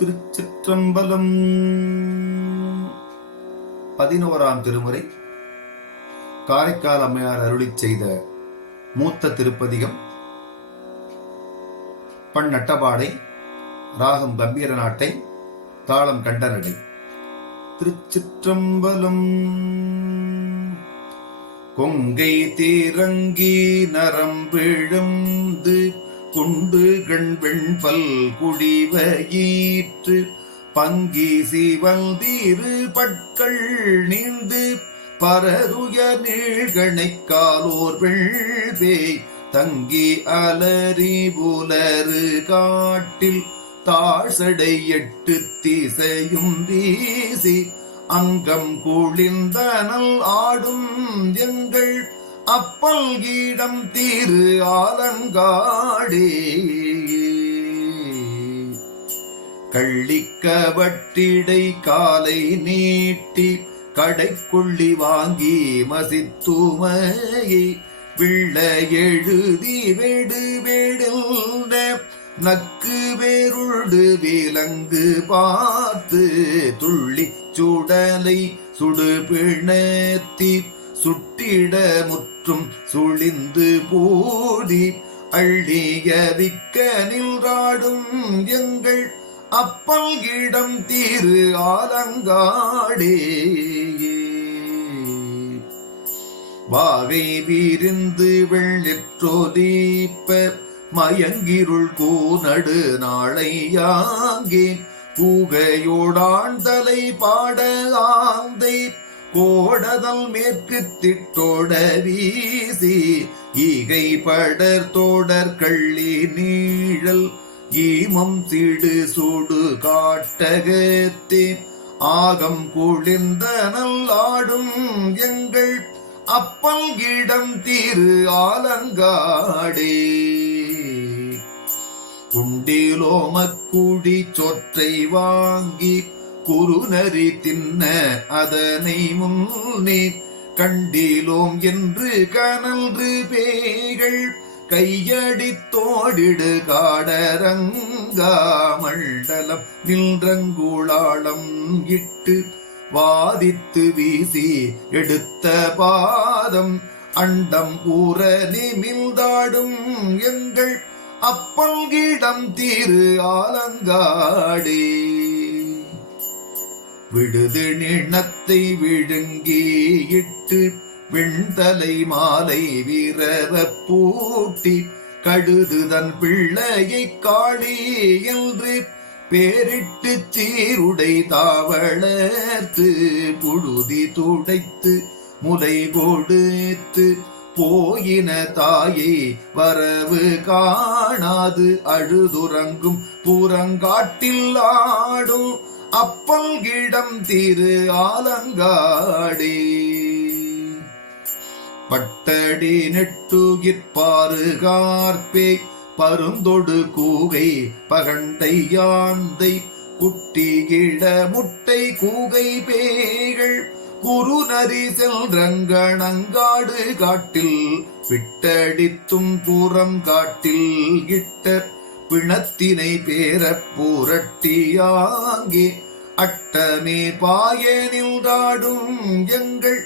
திருச்சிற்றம்பலம். 11ஆம் திருமுறை காரைக்கால் அம்மையார் அருளிச் செய்த மூத்த திருப்பதிகம். பண் நட்டபாடை, ராகம் கம்பீர நாட்டை, தாளம் கண்டனடை. திருச்சிற்றம்பலம். கொங்கை தீரங்கி நரம்பிழுந்து குண்டு கண்வெண்பல் குடிவயிற்று பங்கி சிவந்தீரு பட்கள் நீண்டு பரதுய நீழ்கணைக் காலோர் வெள்வேய் தங்கி அலறி புலரு காட்டில் தாழ்சடை 8 திசையும் வீசி அங்கம் குளிர்ந்தனல் ஆடும் எங்கள் அப்பல் கீடம் தீரு ஆலங்காடே. கள்ளிக்கவட்டிடை காலை நீட்டி கடைக்குள்ளி வாங்கி மசித்துமையை விள்ள எழுதி வெடு வெடுந்த நக்கு வேருள்டு விலங்கு பார்த்து துள்ளி சுடலை சுடுபிணத்தி சுட்டிட முற்றும் சுழிந்து பூதி அள்ளிய விக்க நின்றாடும் எங்கள் அப்பல் இடம் தீரு ஆலங்காடே. வாகை விரிந்து வெள்ளெற்றோதீப்ப மயங்கிருள் கூநடு நாளை யாங்கே கூகையோடான் தலை பாட ஆந்தை கோடதல் மேற்கு திட்டோட வீசி ஈகை படர் தோடர் கள்ளி நீழல் ஈமம் சிடு சூடு காட்டகத்தே ஆகம் குளிர்ந்த நல்லாடும் எங்கள் அப்பல் இடம் தீரு ஆலங்காடே. குண்டிலோமக்குடி சொற்றை வாங்கி குறுநரி தின்ன அதனை முன்னே கண்டிலோம் என்று கனல்று பேய்கள் கையடித்தோடிடு காடரங்கா மண்டலம் நின்றங்குளாளம் இட்டு வாதித்து வீசி எடுத்த பாதம் அண்டம் ஊற நிமிழ்ந்தாடும் எங்கள் அப்பல் கீடம் தீரு ஆலங்காடே. விடுது நிணத்தை விழுங்கி இட்டு வெண்தலை மாலை வீரவ பூட்டி கடுதுதன் பிள்ளையை காளி என்று பேரிட்டு சீருடை தாவளர்த்து புழுதி துடைத்து முலை கொடுத்து போயின தாயை வரவு காணாது அழுதுறங்கும் புறங்காட்டில் ஆடும் அப்பல் கிடம் தீரு ஆலங்காடே. பட்டடி நெட்டுகிற்பாறு கார்பே பருந்தொடு கூகை பகண்டை யாந்தை குட்டிகிட முட்டை கூகை பேய்கள் குறுநரி செல்றங்கணங்காடு காட்டில் விட்டடித்தும் புறம் காட்டில் இட்ட பிணத்தினை பேர பூரட்டியாங்கே அட்டமே பாய நின்றாடும் எங்கள்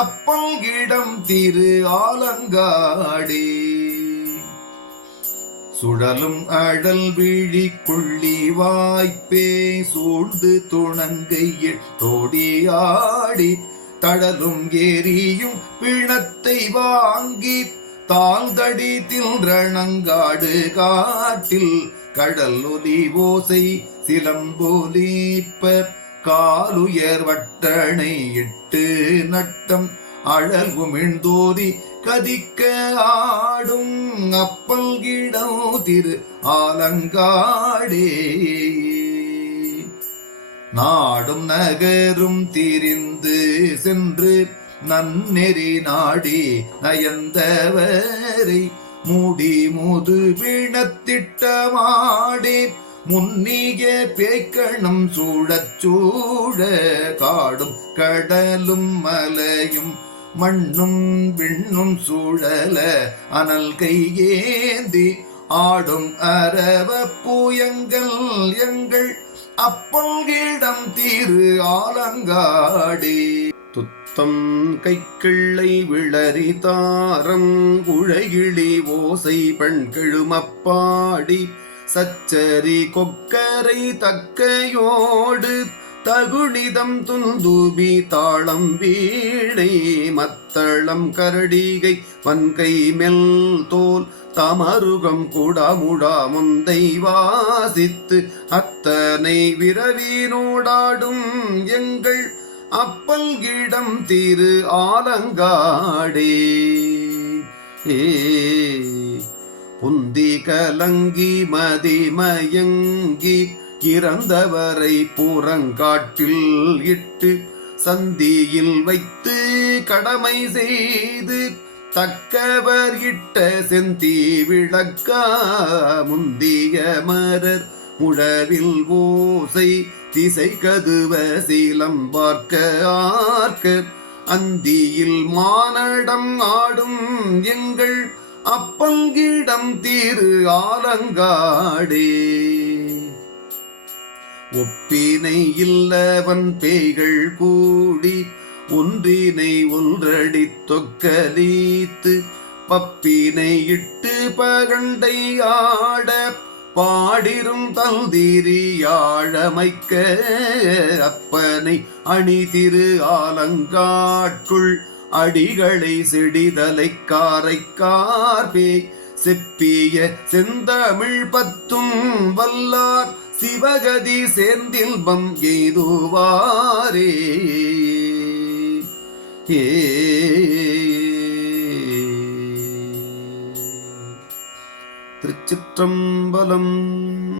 அப்பல் இடம் திரு ஆலங்காடே. சுழலும் அடல் விழி கொள்ளி வாய்ப்பே சூழ்ந்து துணங்கையில் தோடியாடி தடலும் ஏரியும் பிணத்தை வாங்கி தாழ்தடி தின்றணங்காடு காட்டில் கடல் ஒலி ஓசை சிலம்போலிப்ப காலுயர் வட்டணை இட்டு நட்டம் அழகுமிழ்ந்தோதி கதிக்க ஆடும் அப்பல் கிடம் திரு ஆலங்காடே. நாடும் நகரும் திரிந்து சென்று நன்னெறி நாடி நயந்தவரை மூடி முது பிணத்திட்டமாடி முன்னிய பேய்க்கணம் சூழச் சூழ காடும் கடலும் மலையும் மண்ணும் விண்ணும் சூழல அனல் கையேந்தி ஆடும் அரவ பூயங்கள் எங்கள் அப்பல்கிடம் திரு ஆலங்காடே. துத்தம் கைக்கிள்ளை விளரி தாரம் குழைகிளி ஓசை பெண்கெழுமப்பாடி சச்சரி கொக்கரை தக்கையோடு தகுணிதம் துந்துபி தாளம் வீணை மத்தளம் கரடிகை வன்கை மெல் தோல் தமருகம் குடமுடா முந்தை வாசித்து அத்தனை விரவினோடாடும் எங்கள் அப்பல்கிடம் திரு ஆலங்காடே. புந்தி கலங்கி மதிமயங்கி இறந்தவரை புறங்காட்டில் இட்டு சந்தியில் வைத்து கடமை செய்து தக்கவர் இட்ட செந்தி விளக்க முந்திய மரர் முழவில் ஓசை திசை கதுவ சீலம் பார்க்க ஆர்க்க அந்தியில் மானடம் ஆடும் எங்கள் அப்பல்கிடம் திரு ஆலங்காடே. ஒப்பினை இல்லவன் பேய்கள் கூடி ஒன்றினை ஒன்றடி தொக்கலீத்து பப்பினை இட்டு பகண்டை ஆட பாடிரும் தல்திரியாழமைக்க அப்பனை அணி திரு ஆலங்காட்டுள் அடிகளை செடிதலை காரை கார்பே செப்பிய செந்தமிழ் பத்தும் வல்லார் சிவகதி சேர்ந்தில்பம் எய்துவாரே. திருச்சிற்றம்பலம்.